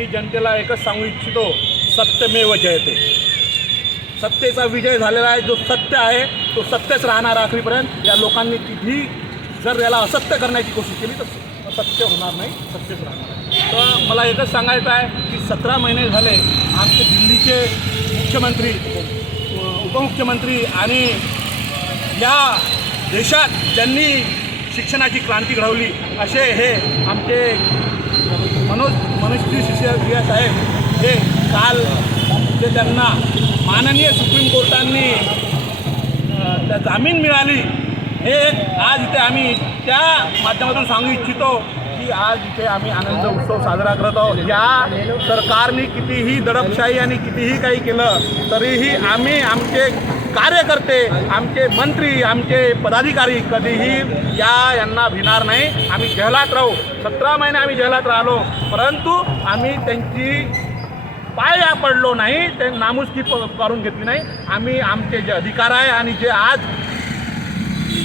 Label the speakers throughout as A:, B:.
A: मी जनतेला एकच सांगू इच्छितो सत्यमेव जयते. सत्तेचा विजय झालेला आहे जो सत्य आहे तो सत्यच राहणार आखरीपर्यंत. या लोकांनी कितीही जर याला असत्य करण्याची कोशिश केली तर सत्य होणार नाही सत्यच राहणार तर मला एकच सांगायचं आहे की सतरा महिने झाले आमचे दिल्लीचे मुख्यमंत्री उपमुख्यमंत्री आणि या देशात ज्यांनी शिक्षणाची क्रांती घडवली असे हे आमचे मनोज मनोजजी सिसोदिया साहेब हे काल जे त्यांना माननीय सुप्रीम कोर्टांनी त्या जामीन मिळाली हे आज इथे आम्ही त्या माध्यमातून सांगू इच्छितो की आज इथे आम्ही आनंद उत्सव साजरा करत आहोत. या सरकारने कितीही दडपशाही आणि कितीही काही केलं तरीही आम्ही आमचे कार्यकर्ते आमचे मंत्री आमचे पदाधिकारी कधीही या यांना भिणार नाही. आम्ही जहलात राहू. सतरा महिने आम्ही जहलात राहिलो. परंतु आम्ही त्यांची पाया पडलो नाही. ते नामुष्की प करून घेतली नाही. आम्ही आमचे जे अधिकार आहे आणि जे आज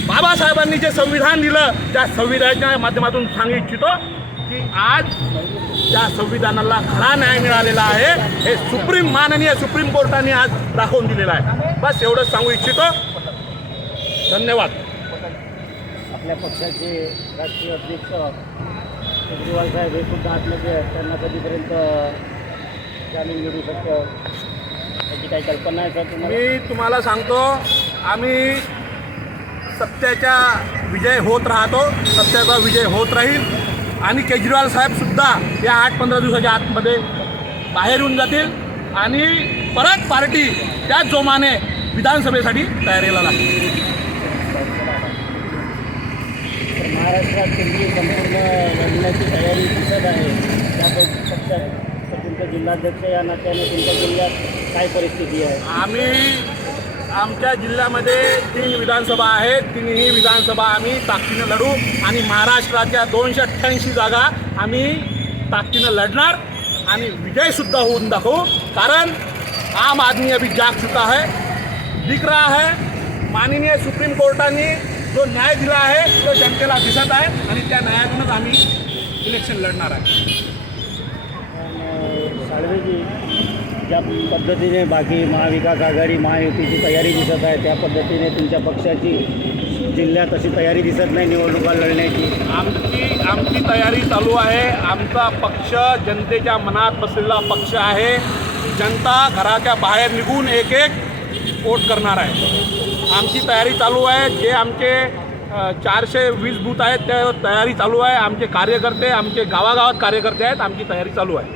A: बाबासाहेबांनी जे संविधान दिलं त्या संविधानाच्या माध्यमातून सांगू इच्छितो की आज त्या संविधानाला खरा न्याय मिळालेला आहे. हे सुप्रीम माननीय सुप्रीम कोर्टाने आज दाखवून दिलेलं आहे. बस एवढंच सांगू इच्छितो. धन्यवाद.
B: आपल्या पक्षाचे राष्ट्रीय अध्यक्ष केजरीवाल साहेब हे सुद्धा आतमध्ये आहेत. त्यांना कधीपर्यंत जामीन मिळू शकतो? याची काही कल्पना आहे सर तुम्हाला?
A: मी तुम्हाला सांगतो आम्ही सत्याचा विजय होत राहतो. सत्याचा विजय होत राहील. आणि केजरीवाल साहेबसुद्धा या आठ पंधरा दिवसाच्या आतमध्ये बाहेर येऊन जातील आणि परत पार्टी त्याच जोमाने विधानसभेसाठी तयारीला लागतील
B: महाराष्ट्रात तुमची संपूर्ण लढण्याची तयारी दिसत आहे. त्या प- पक्षात तर तुमचा जिल्हाध्यक्ष या नात्याने तुमच्या जिल्ह्यात काय परिस्थिती आहे?
A: आम्ही आमच्या जिल्ह्यामध्ये तीन विधानसभा आहेत. तिन्ही विधानसभा आम्ही ताकदीनं लढू आणि महाराष्ट्राच्या दोनशे अठ्ठ्याऐंशी जागा आम्ही ताकदीनं लढणार आणि विजयसुद्धा होऊन दाखवू. कारण आम आदमी अभी जाग चुका है दिख रहा है. माननीय सुप्रीम कोर्टाने जो न्याय दिला आहे तो जनतेला दिसत आहे आणि त्या न्यायातूनच आम्ही इलेक्शन लढणार आहे.
B: साळवेजी ज्या पद्धतीने बाकी महाविकास आघाडी महायुतीची तयारी दिसत आहे त्या पद्धतीने तुमच्या पक्षाची जिल्ह्यात अशी तयारी दिसत नाही निवडणुका लढण्याची.
A: आमची आमची तयारी चालू आहे. आमचा पक्ष जनतेच्या मनात बसलेला पक्ष आहे. जनता घराच्या बाहेर निघून एक एक वोट करणार आहे. आमची तयारी चालू आहे. जे आमचे चारशे वीस बूथ आहेत त्या तयारी चालू आहे. आमचे कार्यकर्ते आमचे गावागावात कार्यकर्ते आहेत. आमची तयारी चालू आहे.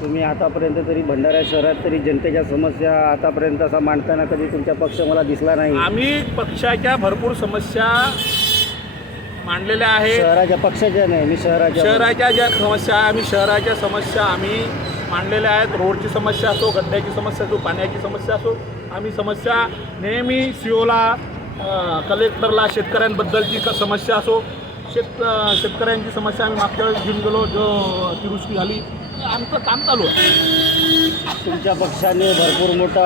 B: तुम्ही आतापर्यंत तरी भंडारा शहरात तरी जनतेच्या समस्या आतापर्यंत असा मांडताना कधी तुमचा पक्ष मला दिसला नाही.
A: आम्ही पक्षाच्या भरपूर समस्या मांडलेल्या आहेत.
B: शहराच्या पक्षाच्या नाही मी शहराच्या
A: शहराच्या ज्या समस्या आहे आम्ही शहराच्या समस्या आम्ही मांडलेल्या आहेत. रोडची समस्या असो गड्ड्याची समस्या असो पाण्याची समस्या असो आम्ही समस्या नेहमी सी ओला कलेक्टरला शेतकऱ्यांबद्दलची क समस्या असो शेत अ, शेतकऱ्यांची समस्या आम्ही मागच्या वेळेस घेऊन गेलो जो अतिवृष्टी झाली. आमचं काम चालू आहे.
B: तुमच्या पक्षाने भरपूर मोठा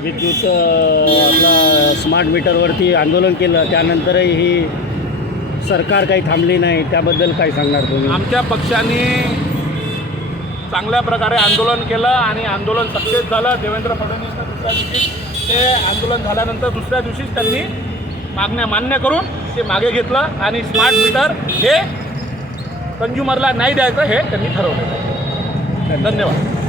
B: विद्युत अं, आपला स्मार्ट मीटरवरती आंदोलन केलं. त्यानंतरही ही सरकार काही थांबली नाही. त्याबद्दल काय सांगणार तुम्ही?
A: आमच्या पक्षाने चांगल्या प्रकारे आंदोलन केलं आणि आंदोलन सक्सेस झालं. देवेंद्र फडणवीसनं दुसऱ्या दिवशी ते आंदोलन झाल्यानंतर दुसऱ्या दिवशीच त्यांनी मागण्या मान्य करून ते मागे घेतलं आणि स्मार्ट मीटर हे कंझ्युमरला नाही द्यायचं हे त्यांनी ठरवलं धन्यवाद.